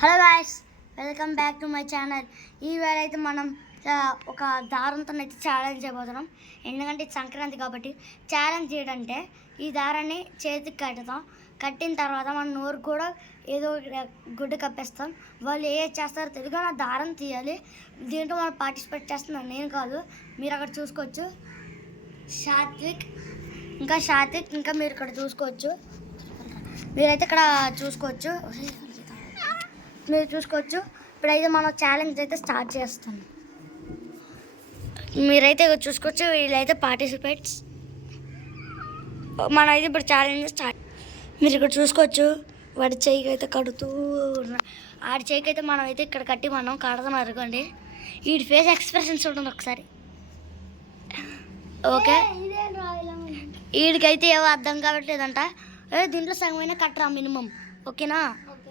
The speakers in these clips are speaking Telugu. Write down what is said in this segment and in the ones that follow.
Hello guys, welcome back to my channel. ఈ వేళ అయితే మనం ఒక దారంతో అయితే ఛాలెంజ్ చేయబోతున్నాం. ఎందుకంటే సంక్రాంతి కాబట్టి ఛాలెంజ్ చేయడంటే ఈ దారాన్ని చేతికి కట్టుతాం. కట్టిన తర్వాత మన నోరు కూడా ఏదో గుడ్డు కప్పేస్తాం. వాళ్ళు చేస్తారో తెలియదు, ఆ దారం తీయాలి. దీంట్లో మనం పార్టిసిపేట్ చేస్తున్నాం, నేను కాదు. మీరు అక్కడ చూసుకోవచ్చు సాత్విక్, ఇంకా మీరు ఇక్కడ చూసుకోవచ్చు. మీరైతే ఇక్కడ చూసుకోవచ్చు. ఇప్పుడైతే మనం ఛాలెంజ్ అయితే స్టార్ట్ చేస్తాం. మీరైతే చూసుకోవచ్చు. వీళ్ళైతే పార్టిసిపేట్స్. మనం అయితే ఇప్పుడు ఛాలెంజ్ స్టార్ట్. మీరు ఇక్కడ చూసుకోవచ్చు. వాడి చెయ్యికి అయితే కడుతూ ఆడి చెయ్యికి అయితే మనం అయితే ఇక్కడ కట్టి మనం కడతాం అనుకోండి. వీడి ఫేస్ ఎక్స్ప్రెషన్స్ ఉంటుంది ఒకసారి. ఓకే, వీడికైతే ఏవో అర్థం కావట్లేదంట. దీంట్లో సగమైనా కట్టరా మినిమం. ఓకేనా?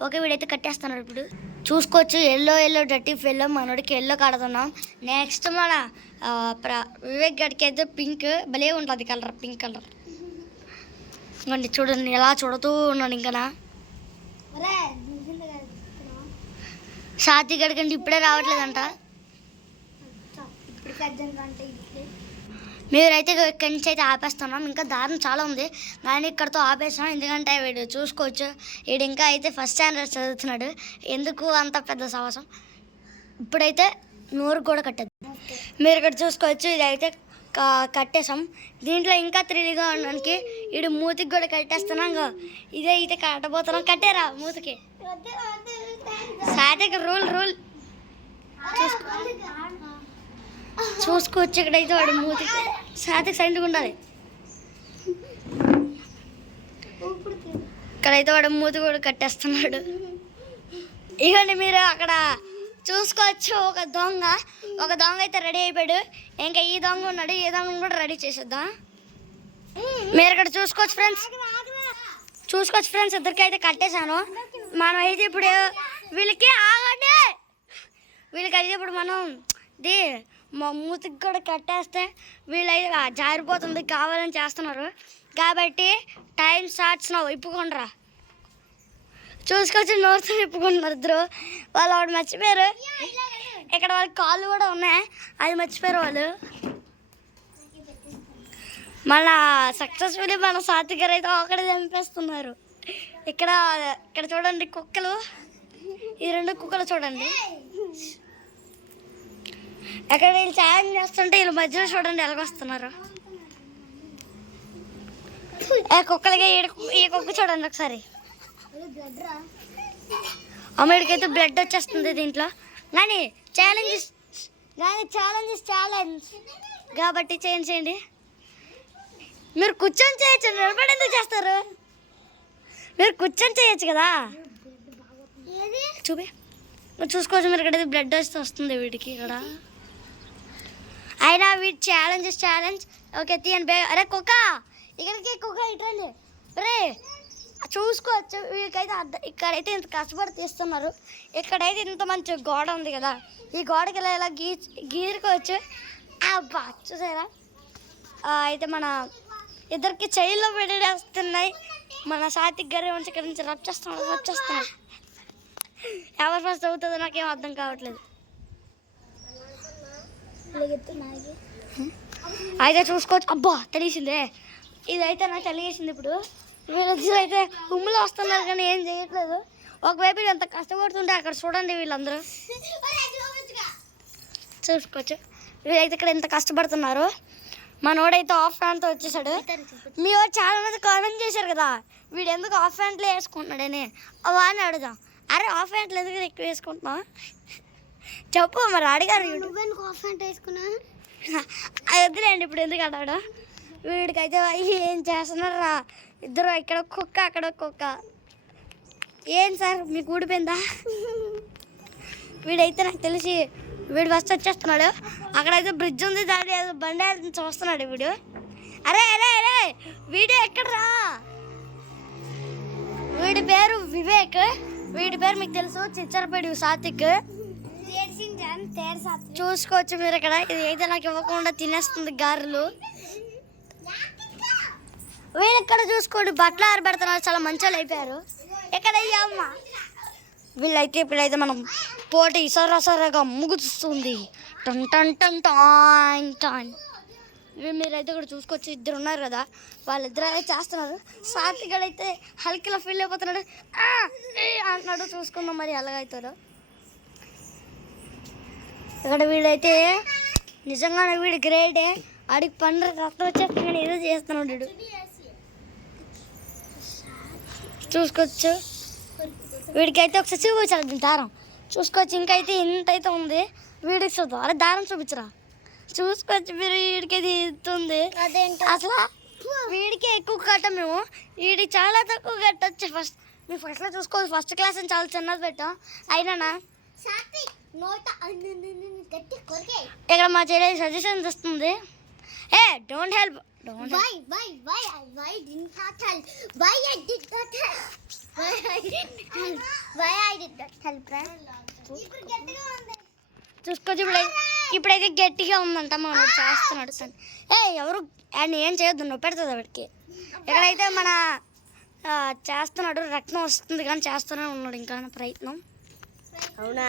ఓకే, వీడైతే కట్టేస్తున్నాడు. ఇప్పుడు చూసుకోవచ్చు. ఎల్లో డర్టీ ఫెల్లో మనోడికి ఎల్లో కడుతున్నాం. నెక్స్ట్ మన వివేక్ గడికి అయితే పింక్ భలే ఉంటుంది కలర్, పింక్ కలర్. ఇంకోండి చూడండి, ఎలా చూడుతూ ఉన్నాను. ఇంకా సాతి గడికంటే ఇప్పుడే రావట్లేదంట. మీరైతే ఇక్కడి నుంచి అయితే ఆపేస్తున్నాం. ఇంకా దారుణం చాలా ఉంది, కానీ ఇక్కడతో ఆపేస్తాం. ఎందుకంటే వీడు చూసుకోవచ్చు, వీడు ఇంకా అయితే ఫస్ట్ స్టాండర్డ్ చదువుతున్నాడు. ఎందుకు అంత పెద్ద సాహసం? ఇప్పుడైతే నోరు కూడా కట్టదు. మీరు ఇక్కడ చూసుకోవచ్చు. ఇదైతే కట్టేసాం. దీంట్లో ఇంకా థ్రిల్గా ఉండడానికి వీడు మూతికి కూడా కట్టేస్తున్నాం. ఇదే అయితే కట్టబోతున్నాం. కట్టారా మూతికి? సాటికి రూల్ చూసుకోవచ్చు. ఇక్కడైతే వాడు మూతికి సాతికి సైండ్గా ఉండాలి. ఇక్కడైతే వాడు మూతి కూడా కట్టేస్తున్నాడు. ఇవ్వండి, మీరు అక్కడ చూసుకోవచ్చు. ఒక దొంగ అయితే రెడీ అయిపోయాడు. ఇంకా ఈ దొంగ ఉన్నాడు, ఈ దొంగ కూడా రెడీ చేసేద్దాం. మీరు ఇక్కడ చూసుకోవచ్చు ఫ్రెండ్స్. ఇద్దరికి అయితే కట్టేశాను. మనం అయితే ఇప్పుడు వీళ్ళకైతే ఇప్పుడు మనం మా మూతికి కూడా కట్టేస్తే వీళ్ళైతే జారిపోతుంది. కావాలని చేస్తున్నారు కాబట్టి టైం స్టార్ట్స్ నౌ. ఇప్పుకుంటారా చూసుకోవచ్చు. నోరుతో ఇప్పుకుంటున్నారు ఇద్దరు. వాళ్ళు వాడు మర్చిపోయారు. ఇక్కడ వాళ్ళ కాళ్ళు కూడా ఉన్నాయి, అది మర్చిపోయారు వాళ్ళు. మళ్ళా సక్సెస్ఫుల్లీ మన సాత్విక్ గారు అయితే ఒకటే చంపేస్తున్నారు. ఇక్కడ చూడండి కుక్కలు, ఈ 2 కుక్కలు చూడండి. ఎక్కడ వీళ్ళు ఛాలెంజ్ చేస్తుంటే వీళ్ళ మధ్యలో చూడండి ఎలాగొస్తున్నారు. కుక్కలకి ఈ కుక్క చూడండి ఒకసారి. అమ్మడికైతే బ్లడ్ వచ్చేస్తుంది దీంట్లో. కానీ ఛాలెంజ్ కాబట్టి చేయండి. మీరు కూర్చొని చేయొచ్చు, నిలబడి ఎందుకు చేస్తారు? మీరు కూర్చొని చేయొచ్చు కదా. చూసుకోవచ్చు. మీరు ఇక్కడ బ్లడ్ వస్తుంది వీడికి. ఇక్కడ అయినా వీడి ఛాలెంజ్. ఓకే, తీయండి. అరే కుక్క, ఇక్కడికి కుక్క ఇట్రండి. రే చూసుకోవచ్చు. వీడికైతే ఇక్కడైతే ఇంత కష్టపడి తీస్తున్నారు. ఇక్కడైతే ఇంత మంచి గోడ ఉంది కదా, ఈ గోడకి ఇలా గీరుకోవచ్చు. అబ్బా చూసారా? అయితే మన ఇద్దరికి చైల్లో పెట్టేస్తున్నాయి. మన సాత్విక్ గారు ఇక్కడ నుంచి రబ్ చేస్తున్నాడు. ఎవరు ఫస్ట్ అవుతుందో నాకేం అర్థం కావట్లేదు. అయితే చూసుకోవచ్చు. అబ్బా తెలిసిందే, ఇదైతే నాకు తెలియసింది. ఇప్పుడు వీళ్ళిద్దరు అయితే ఉమ్ములు వస్తున్నారు కానీ ఏం చేయట్లేదు. ఒకవైపు ఎంత కష్టపడుతుంటే అక్కడ చూడండి వీళ్ళందరూ చూసుకోవచ్చు. వీళ్ళైతే ఇక్కడ ఎంత కష్టపడుతున్నారు. మనోడైతే ఆఫ్ ప్యాంట్తో వచ్చేసాడు. మీ వాడు చాలా మంది కామెంట్ చేశారు కదా, వీడు ఎందుకు ఆఫ్ ప్యాంట్లో వేసుకుంటున్నాడని. వాడిని అడుగుదాం. అరే ఆఫ్ ప్యాంట్లు ఎందుకు ఎక్కువ వేసుకుంటున్నావు చెప్పు. మరి అడిగారు ఆఫ్ ప్యాంట్ వేసుకున్నా. అది వద్దులేండి, ఇప్పుడు ఎందుకు అడగడం. వీడికైతే ఏం చేస్తున్నారా ఇద్దరు? ఇక్కడ కుక్క, అక్కడ కుక్క. ఏం సార్ మీకు ఊడిపోయిందా? వీడైతే నాకు తెలిసి వీడు ఫస్ట్ వచ్చేస్తున్నాడు. అక్కడైతే బ్రిడ్జ్ ఉంది, దాని బండి చూస్తున్నాడు వీడు. అరే వీడియో ఎక్కడరా? వీడి పేరు వివేక్. వీడి పేరు మీకు తెలుసు, చిచ్చరపేడి సాత్విక్. చూసుకోవచ్చు మీరు ఇక్కడ. ఇది అయితే నాకు ఇవ్వకుండా తినేస్తుంది గారెలు. వీళ్ళు ఇక్కడ చూసుకోండి, బట్టలు ఆరబెడుతున్నారు. చాలా మంచి వాళ్ళు అయిపోయారు. ఇక్కడ అమ్మ ఇప్పుడైతే మనం పోటీ సరసరగా ముగుస్తుంది. టన్ టన్ టన్ టాన్ టాన్. మీరైతే ఇక్కడ చూసుకొచ్చి ఇద్దరు ఉన్నారు కదా, వాళ్ళిద్దరు అయితే చేస్తున్నారు. సాత్విక్ అయితే హల్కీలో ఫీల్ అయిపోతున్నాడు, అంటున్నాడు. చూసుకుందాం మరి ఎలాగవుతారో. ఇక్కడ వీడైతే నిజంగానే వీడు గ్రేడే. ఆడికి పండ్ర రక్తం వచ్చేస్తే కానీ ఏదో చేస్తున్నాడు వీడు. చూసుకోవచ్చు, వీడికైతే ఒకసారి చూపించాలి దీని దారం. చూసుకోవచ్చు, ఇంకైతే ఇంతైతే ఉంది. వీడికి చూద్దాం. అరే దారం చూపించరా. చూసుకోవచ్చు మీరు, వీడికి ఇది ఇస్తుంది అసలు. వీడికి ఎక్కువ కట్టాం మేము, వీడికి చాలా తక్కువ కట్టచ్చు. మీరు ఫస్ట్లో చూసుకోవచ్చు, ఫస్ట్ క్లాస్ అని చాలా చిన్నది పెట్టాం. అయినా ఇక్కడ మా చెల్లి సజెషన్స్ ఇస్తుంది. ఏ డోంట్ హెల్ప్. చూసుకోవచ్చు, ఇప్పుడైతే గట్టిగా ఉందంట. మనం చేస్తున్నాడు. ఎవరు ఆయన ఏం చేయొద్దు, నొప్పి పెడుతుంది వాడికి. ఇక్కడైతే మన చేస్తున్నాడు, రక్తం వస్తుంది కానీ చేస్తూనే ఉన్నాడు ఇంకా ప్రయత్నం. అవునా?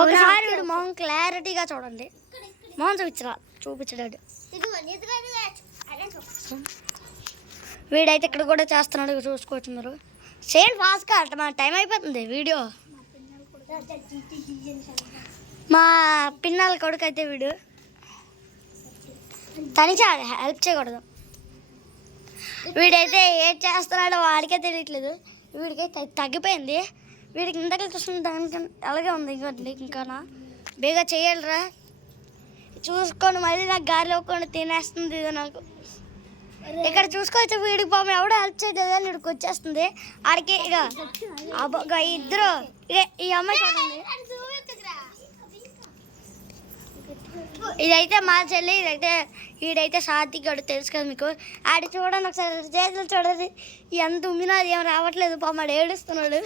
ఒకసారి వీడు మొహం క్లారిటీగా చూడండి. మొహం చూపించాడు. వీడైతే ఇక్కడ కూడా చేస్తున్నాడు, చూసుకోవచ్చు మీరు. సేమ్ ఫాస్ట్గా మన టైం అయిపోతుంది వీడియో. మా పిన్నల కొడుకు అయితే వీడు తనిచా హెల్ప్ చేయకూడదు. వీడైతే ఏం చేస్తున్నాడో వాడికే తెలియట్లేదు. వీడికైతే తగ్గిపోయింది. వీడికి ఇంతకీ చూస్తుంది దానికి అలాగే ఉంది. ఇంకోటి ఇంకా బేగా చేయాలిరా. చూసుకొని మళ్ళీ నాకు గాలిలో కొన్ని తినేస్తుంది ఇది నాకు. ఇక్కడ చూసుకోవచ్చు, వీడికి పాపం ఎవడో హెల్ప్ చేయలేదు అని వీడికి వచ్చేస్తుంది. ఆడికి ఇక ఇద్దరు ఈ అమ్మాయి చూడండి. ఇదైతే మా చెల్లి, వీడైతే సాత్విక్ గడు తెలుసు కదా మీకు. ఆడి చూడండి ఒకసారి, చేతులు చూడండి ఎంత ఉమ్మినా అది ఏం రావట్లేదు. పాపం ఏడుస్తున్నాడు.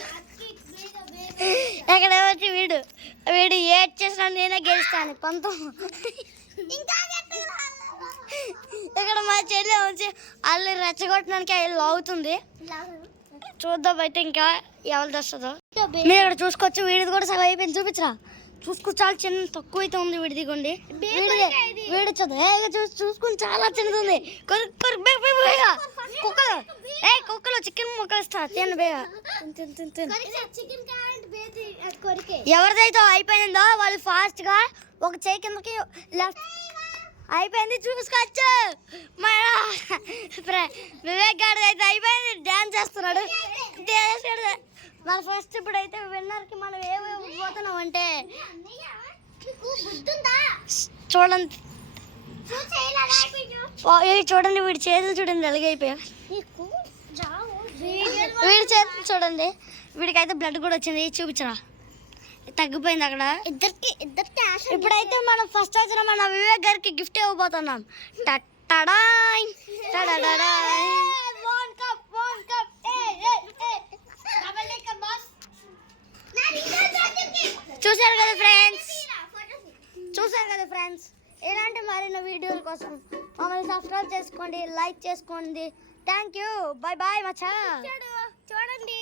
ఎక్కడ వచ్చి వీడు ఏడ్ చేసిన నేనే గెలుస్తాను పంతం. ఇక్కడ మా చెల్లి వచ్చి వాళ్ళు రెచ్చగొట్టడానికి అవుతుంది. చూద్దాం అయితే ఇంకా ఎవరు తెస్తుందో. మీరు ఇక్కడ చూసుకోవచ్చు, వీడిది కూడా సగం అయిపోయింది. చూపించరా. చూసుకో, చాలా చిన్న తక్కువ అయితే ఉంది వీడి. దిగండి వీడి చూసుకుని చాలా చిన్నది ఉంది. కుక్కలు చికెన్ ముక్కలు ఇస్తా తినండి బేగా. ఎవరిదైతే అయిపోయిందో వాళ్ళు ఫాస్ట్గా ఒక చేయి కిందకి లెఫ్ట్ అయిపోయింది. చూసుకోవచ్చు, వివేక్ గారి అయితే అయిపోయింది. డ్యాన్స్ చేస్తున్నాడు. మన ఫస్ట్ ఇప్పుడైతే విన్నర్కి మనం ఏమేమి పోతున్నాం అంటే చూడండి. చూడండి వీడి చేతులు చూడండి ఎలాగైపోయా. వీడి చేతులు చూడండి. వీడికైతే బ్లడ్ కూడా వచ్చింది. చూపించరా, తగ్గిపోయింది అక్కడ. ఇద్దరికి ఇప్పుడైతే మనం ఫస్ట్ వచ్చిన మన వివేక్ గారికి గిఫ్ట్ ఇవ్వబోతున్నాం. చూసారు కదా ఫ్రెండ్స్, ఇలాంటి మరిన్ని వీడియోల కోసం మమ్మల్ని సబ్స్క్రైబ్ చేసుకోండి, లైక్ చేసుకోండి. Thank you. బై బాయ్ మచ్చా. చూడండి.